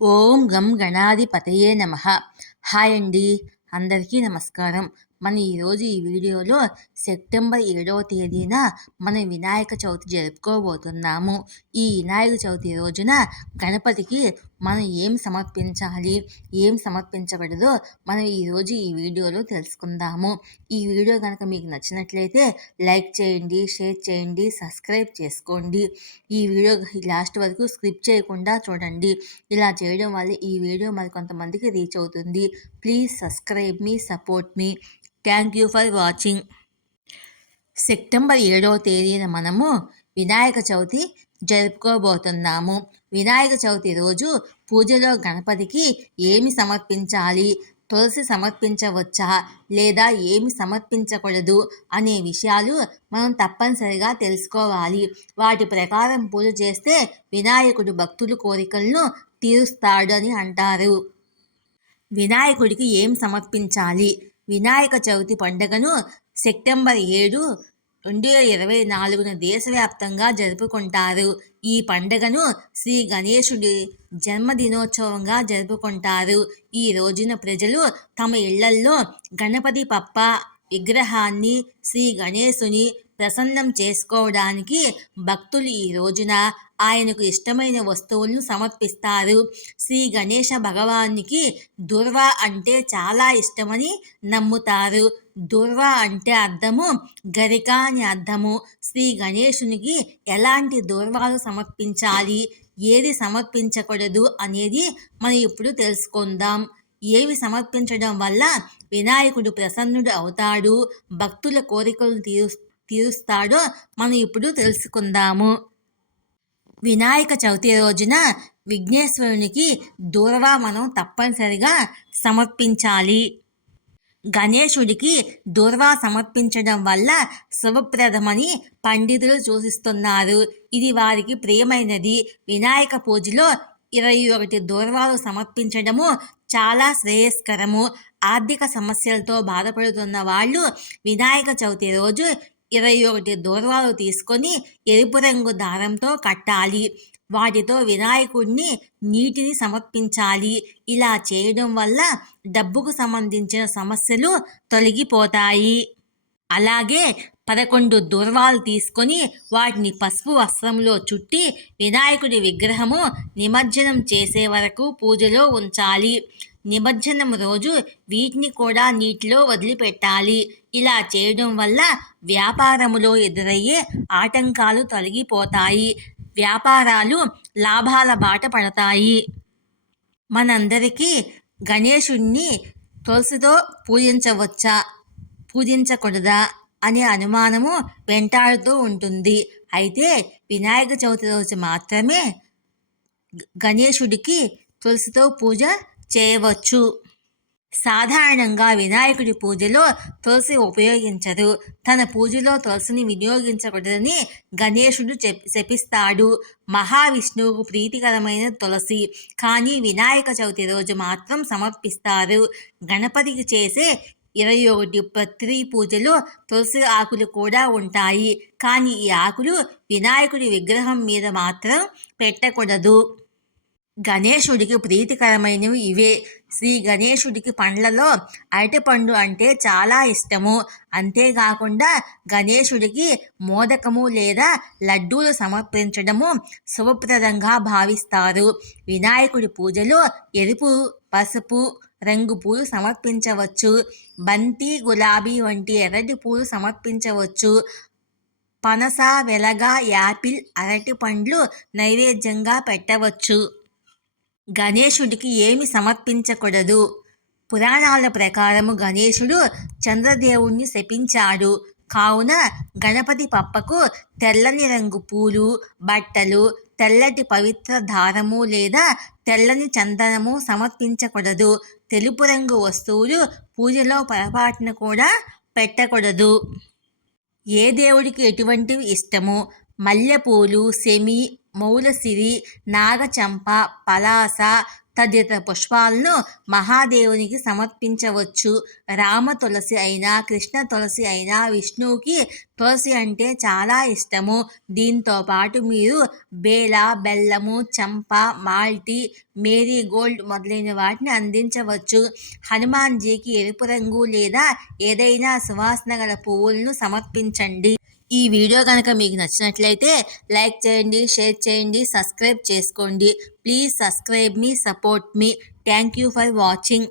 ఓం గం గణాధిపతయే నమః. హాయ్ అండి, అందరికీ నమస్కారం. మనం ఈరోజు ఈ వీడియోలో సెప్టెంబర్ 7వ తేదీన మనం వినాయక చవితి జరుపుకోబోతున్నాము. ఈ వినాయక చవితి రోజున గణపతికి మనం ఏం సమర్పించాలి, ఏం సమర్పించకూడదో మనం ఈరోజు ఈ వీడియోలో తెలుసుకుందాము. ఈ వీడియో కనుక మీకు నచ్చినట్లయితే లైక్ చేయండి, షేర్ చేయండి, సబ్స్క్రైబ్ చేసుకోండి. ఈ వీడియో లాస్ట్ వరకు స్కిప్ చేయకుండా చూడండి. ఇలా చేయడం వల్ల ఈ వీడియో మరి కొంతమందికి రీచ్ అవుతుంది. Please subscribe me, support me. Thank you for watching. September 7వ తేదీన మనము వినాయక చవితి జరుపుకోబోతున్నాము. వినాయక చవితి రోజు పూజలో గణపతికి ఏమి సమర్పించాలి, తులసి సమర్పించవచ్చా లేదా ఏమి సమర్పించకూడదు అనే విషయాలు మనం తప్పనిసరిగా తెలుసుకోవాలి. వాటి ప్రకారం పూజ చేస్తే వినాయకుడు భక్తుల కోరికలను తీరుస్తాడు అని అంటారు. వినాయకుడికి ఏం సమర్పించాలి? వినాయక చవితి పండుగను సెప్టెంబర్ 7, 2024 దేశవ్యాప్తంగా జరుపుకుంటారు. ఈ పండుగను శ్రీ గణేశుడి జన్మదినోత్సవంగా జరుపుకుంటారు. ఈ రోజున ప్రజలు తమ ఇళ్లల్లో గణపతి పప్ప విగ్రహాన్ని, శ్రీ గణేశుని ప్రసన్నం చేసుకోవడానికి భక్తులు ఈ రోజున ఆయనకు ఇష్టమైన వస్తువులను సమర్పిస్తారు. శ్రీ గణేశ భగవానికి దుర్వ అంటే చాలా ఇష్టమని నమ్ముతారు. దుర్వ అంటే అర్థము గరిక అని అర్థము. శ్రీ గణేశునికి ఎలాంటి దూర్వాలు సమర్పించాలి, ఏది సమర్పించకూడదు అనేది మనం ఇప్పుడు తెలుసుకుందాం. ఏవి సమర్పించడం వల్ల వినాయకుడు ప్రసన్నుడు అవుతాడు, భక్తుల కోరికలు తీరుస్తాడో మనం ఇప్పుడు తెలుసుకుందాము. వినాయక చవితి రోజున విఘ్నేశ్వరునికి దూర్వా మనం తప్పనిసరిగా సమర్పించాలి. గణేశుడికి దూర్వా సమర్పించడం వల్ల శుభప్రదమని పండితులు సూచిస్తున్నారు. ఇది వారికి ప్రియమైనది. వినాయక పూజలో 21 దూర్వాలు సమర్పించడము చాలా శ్రేయస్కరము. ఆర్థిక సమస్యలతో బాధపడుతున్న వాళ్ళు వినాయక చవితి రోజు 21 దూర్వాలు తీసుకొని ఎరుపు రంగు దారంతో కట్టాలి. వాటితో వినాయకుడిని నీటిని సమర్పించాలి. ఇలా చేయడం వల్ల డబ్బుకు సంబంధించిన సమస్యలు తొలగిపోతాయి. అలాగే 11 దూర్వాలు తీసుకొని వాటిని పసుపు వస్త్రంలో చుట్టి వినాయకుడి విగ్రహము నిమజ్జనం చేసే వరకు పూజలో ఉంచాలి. నిమజ్జనం రోజు వీటిని కూడా నీటిలో వదిలిపెట్టాలి. ఇలా చేయడం వల్ల వ్యాపారములో ఎదురయ్యే ఆటంకాలు తొలగిపోతాయి. వ్యాపారాలు లాభాల బాట పడతాయి. మనందరికీ గణేశుణ్ణి తులసితో పూజించవచ్చా, పూజించకూడదా అనే అనుమానము వెంటాడుతూ ఉంటుంది. అయితే వినాయక చవితి రోజు మాత్రమే గణేశుడికి తులసితో పూజ చేయవచ్చు. సాధారణంగా వినాయకుడి పూజలో తులసి ఉపయోగించరు. తన పూజలో తులసిని వినియోగించకూడదని గణేశుడు శపిస్తాడు. మహావిష్ణువుకు ప్రీతికరమైన తులసి కానీ వినాయక చవితి రోజు మాత్రం సమర్పిస్తారు. గణపతికి చేసే 21 పత్రి పూజలో తులసి ఆకులు కూడా ఉంటాయి. కానీ ఈ ఆకులు వినాయకుడి విగ్రహం మీద మాత్రం పెట్టకూడదు. గణేశుడికి ప్రీతికరమైనవి ఇవే. శ్రీ గణేశుడికి పండ్లలో అరటిపండు అంటే చాలా ఇష్టము. అంతేకాకుండా గణేశుడికి మోదకము లేదా లడ్డూలు సమర్పించడము శుభప్రదంగా భావిస్తారు. వినాయకుడి పూజలో ఎరుపు, పసుపు రంగు పూలు సమర్పించవచ్చు. బంతి, గులాబీ వంటి ఎర్రటి పూలు సమర్పించవచ్చు. పనస, వెలగ, యాపిల్, అరటి పండ్లు నైవేద్యంగా పెట్టవచ్చు. గణేశుడికి ఏమి సమర్పించకూడదు? పురాణాల ప్రకారము గణేశుడు చంద్రదేవుణ్ణి శపించాడు. కావున గణపతి పప్పకు తెల్లని రంగు పూలు, బట్టలు, తెల్లటి పవిత్ర దారము లేదా తెల్లని చందనము సమర్పించకూడదు. తెలుపు రంగు వస్తువులు పూజలో పొరపాటున కూడా పెట్టకూడదు. ఏ దేవుడికి ఎటువంటివి ఇష్టము? మల్లెపూలు, సెమి, మౌలసిరి, నాగచంప, పలాస తదితర పుష్పాలను మహాదేవునికి సమర్పించవచ్చు. రామ తులసి అయినా, కృష్ణ తులసి అయినా విష్ణువుకి తులసి అంటే చాలా ఇష్టము. దీంతో పాటు మీరు బేల, బెల్లము, చంప, మాల్టీ, మేరీగోల్డ్ మొదలైన వాటిని అందించవచ్చు. హనుమాన్జీకి ఎరుపు రంగు లేదా ఏదైనా సువాసన గల పువ్వులను సమర్పించండి. ఈ వీడియో కనుక మీకు నచ్చినట్లయితే లైక్ చేయండి, షేర్ చేయండి, సబ్స్క్రైబ్ చేసుకోండి. Please subscribe me, support me. Thank you for watching.